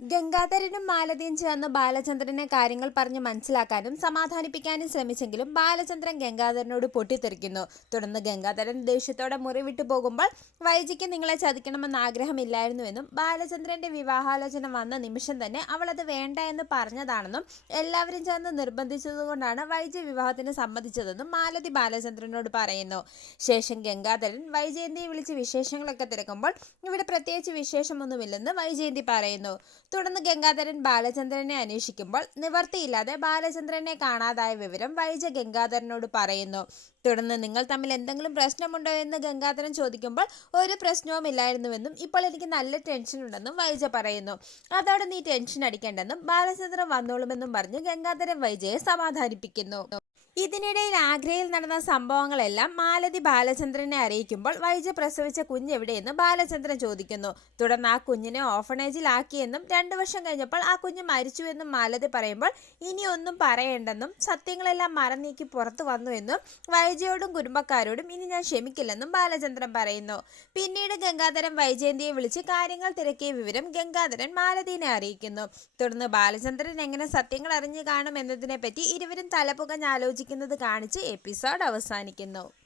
ഗംഗാധരനും മാലതിയും ചേർന്ന് ബാലചന്ദ്രനെ കാര്യങ്ങൾ പറഞ്ഞ് മനസ്സിലാക്കാനും സമാധാനിപ്പിക്കാനും ശ്രമിച്ചെങ്കിലും ബാലചന്ദ്രൻ ഗംഗാധരനോട് പൊട്ടിത്തെറിക്കുന്നു. തുടർന്ന് ഗംഗാധരൻ ദേഷ്യത്തോടെ മുറിവിട്ടു പോകുമ്പോൾ വൈജിക്ക് നിങ്ങളെ ചതിക്കണമെന്ന് ആഗ്രഹമില്ലായിരുന്നുവെന്നും ബാലചന്ദ്രന്റെ വിവാഹാലോചന വന്ന നിമിഷം തന്നെ അവൾ അത് വേണ്ട എന്ന് പറഞ്ഞതാണെന്നും എല്ലാവരും ചേർന്ന് നിർബന്ധിച്ചതുകൊണ്ടാണ് വൈജി വിവാഹത്തിന് സമ്മതിച്ചതെന്നും മാലതി ബാലചന്ദ്രനോട് പറയുന്നു. ശേഷം ഗംഗാധരൻ വൈജയന്തിയെ വിളിച്ച് വിശേഷങ്ങളൊക്കെ തിരക്കുമ്പോൾ ഇവിടെ പ്രത്യേകിച്ച് വിശേഷമൊന്നുമില്ലെന്ന് വൈജയന്തി പറയുന്നു. തുടർന്ന് ഗംഗാധരൻ ബാലചന്ദ്രനെ അന്വേഷിക്കുമ്പോൾ നിവർത്തിയില്ലാതെ ബാലചന്ദ്രനെ കാണാതായ വിവരം വൈജ ഗംഗാധരനോട് പറയുന്നു. തുടർന്ന് നിങ്ങൾ തമ്മിൽ എന്തെങ്കിലും പ്രശ്നമുണ്ടോ? എന്ന് ഗംഗാധരൻ ചോദിക്കുമ്പോൾ ഒരു പ്രശ്നവുമില്ലായിരുന്നുവെന്നും ഇപ്പോൾ എനിക്ക് നല്ല ടെൻഷൻ ഉണ്ടെന്നും വൈജ പറയുന്നു. അതോടെ നീ ടെൻഷൻ അടിക്കേണ്ടെന്നും ബാലചന്ദ്രൻ വന്നോളുമെന്നും പറഞ്ഞ് ഗംഗാധരൻ വൈജയെ സമാധാനിപ്പിക്കുന്നു. ഇതിനിടയിൽ ആഗ്രയിൽ നടന്ന സംഭവങ്ങളെല്ലാം മാലതി ബാലചന്ദ്രനെ അറിയിക്കുമ്പോൾ വൈജ പ്രസവിച്ച കുഞ്ഞ് എവിടെയെന്ന് ബാലചന്ദ്രൻ ചോദിക്കുന്നു. തുടർന്ന് ആ കുഞ്ഞിനെ ഓഫണേജിലാക്കിയെന്നും രണ്ടു വർഷം കഴിഞ്ഞപ്പോൾ ആ കുഞ്ഞ് മരിച്ചുവെന്നും മാലതി പറയുമ്പോൾ ഇനിയൊന്നും പറയേണ്ടെന്നും സത്യങ്ങളെല്ലാം മറന്നീക്കി പുറത്തു വന്നുവെന്നും വൈജയോടും കുടുംബക്കാരോടും ഇനി ഞാൻ ക്ഷമിക്കില്ലെന്നും ബാലചന്ദ്രൻ പറയുന്നു. പിന്നീട് ഗംഗാധരൻ വൈജയന്തിയെ വിളിച്ച് കാര്യങ്ങൾ തിരക്കിയ വിവരം ഗംഗാധരൻ മാലതിനെ അറിയിക്കുന്നു. തുടർന്ന് ബാലചന്ദ്രൻ എങ്ങനെ സത്യങ്ങൾ അറിഞ്ഞു കാണും എന്നതിനെപ്പറ്റി ഇരുവരും തലപുകഞ്ഞ് ആലോചിക്കുന്നത് കാണിച്ച് എപ്പിസോഡ് അവസാനിക്കുന്നു.